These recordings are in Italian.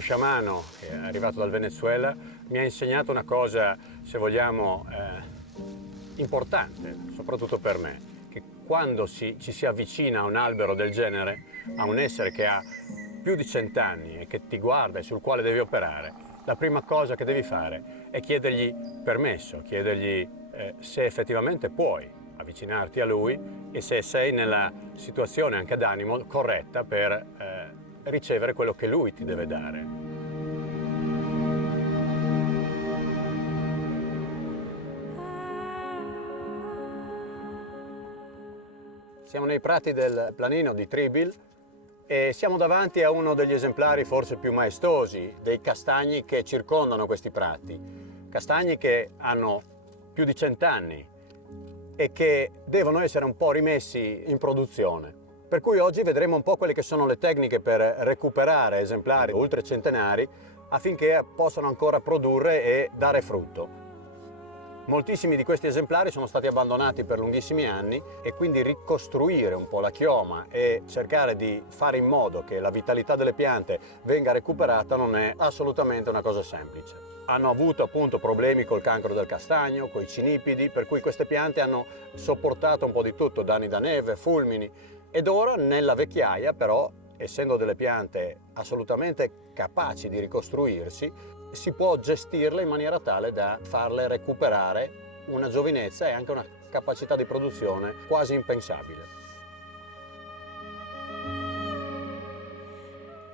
sciamano che è arrivato dal Venezuela mi ha insegnato una cosa, se vogliamo, importante, soprattutto per me, che quando ci si avvicina a un albero del genere, a un essere che ha più di 100 anni e che ti guarda e sul quale devi operare, la prima cosa che devi fare è chiedergli permesso, chiedergli se effettivamente puoi avvicinarti a lui e se sei nella situazione anche d'animo corretta per ricevere quello che lui ti deve dare. Siamo nei prati del Planino di Tribil e siamo davanti a uno degli esemplari forse più maestosi dei castagni che circondano questi prati. Castagni che hanno più di 100 anni e che devono essere un po' rimessi in produzione. Per cui oggi vedremo un po' quelle che sono le tecniche per recuperare esemplari ultracentenari affinché possano ancora produrre e dare frutto. Moltissimi di questi esemplari sono stati abbandonati per lunghissimi anni e quindi ricostruire un po' la chioma e cercare di fare in modo che la vitalità delle piante venga recuperata non è assolutamente una cosa semplice. Hanno avuto appunto problemi col cancro del castagno, coi cinipidi, per cui queste piante hanno sopportato un po' di tutto, danni da neve, fulmini, ed ora nella vecchiaia però, essendo delle piante assolutamente capaci di ricostruirsi, si può gestirle in maniera tale da farle recuperare una giovinezza e anche una capacità di produzione quasi impensabile.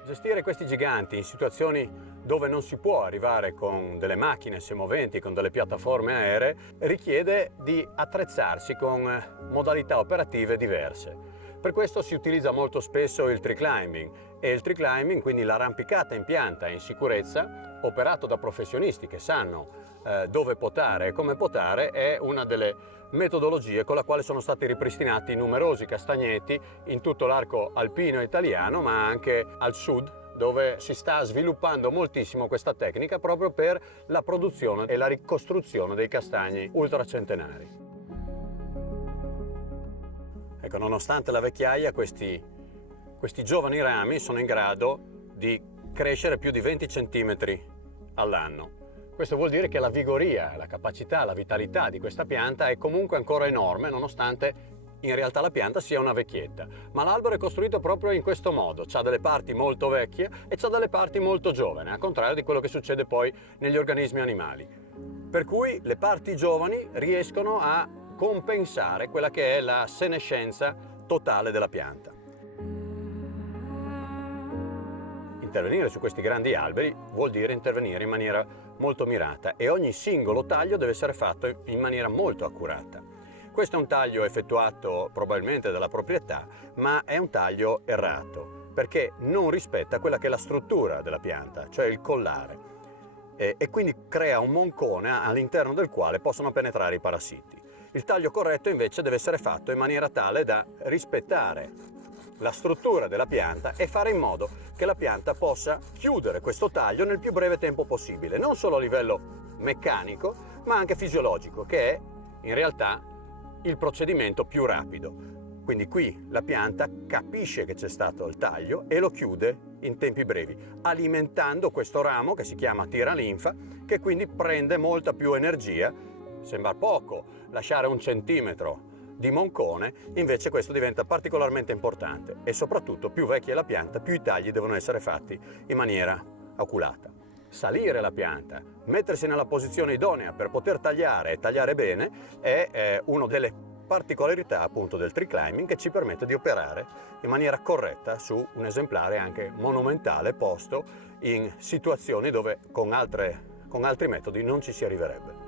Gestire questi giganti in situazioni dove non si può arrivare con delle macchine semoventi, con delle piattaforme aeree, richiede di attrezzarsi con modalità operative diverse. Per questo si utilizza molto spesso il tree climbing e il tree climbing, quindi l'arrampicata in pianta in sicurezza, operato da professionisti che sanno dove potare e come potare, è una delle metodologie con la quale sono stati ripristinati numerosi castagneti in tutto l'arco alpino italiano, ma anche al sud, dove si sta sviluppando moltissimo questa tecnica proprio per la produzione e la ricostruzione dei castagni ultracentenari. Ecco, nonostante la vecchiaia, questi giovani rami sono in grado di crescere più di 20 cm all'anno. Questo vuol dire che la vigoria, la capacità, la vitalità di questa pianta è comunque ancora enorme, nonostante in realtà la pianta sia una vecchietta. Ma l'albero è costruito proprio in questo modo, c'ha delle parti molto vecchie e c'ha delle parti molto giovani, al contrario di quello che succede poi negli organismi animali. Per cui le parti giovani riescono a compensare quella che è la senescenza totale della pianta. Intervenire su questi grandi alberi vuol dire intervenire in maniera molto mirata e ogni singolo taglio deve essere fatto in maniera molto accurata. Questo è un taglio effettuato probabilmente dalla proprietà, ma è un taglio errato perché non rispetta quella che è la struttura della pianta, cioè il collare, e quindi crea un moncone all'interno del quale possono penetrare i parassiti. Il taglio corretto invece deve essere fatto in maniera tale da rispettare la struttura della pianta e fare in modo che la pianta possa chiudere questo taglio nel più breve tempo possibile, non solo a livello meccanico, ma anche fisiologico, che è in realtà il procedimento più rapido. Quindi qui la pianta capisce che c'è stato il taglio e lo chiude in tempi brevi, alimentando questo ramo che si chiama tiralinfa, che quindi prende molta più energia. Sembra poco lasciare 1 centimetro di moncone, invece questo diventa particolarmente importante e soprattutto più vecchia è la pianta, più i tagli devono essere fatti in maniera oculata. Salire la pianta, mettersi nella posizione idonea per poter tagliare e tagliare bene è una delle particolarità appunto del tree climbing che ci permette di operare in maniera corretta su un esemplare anche monumentale posto in situazioni dove con altri metodi non ci si arriverebbe.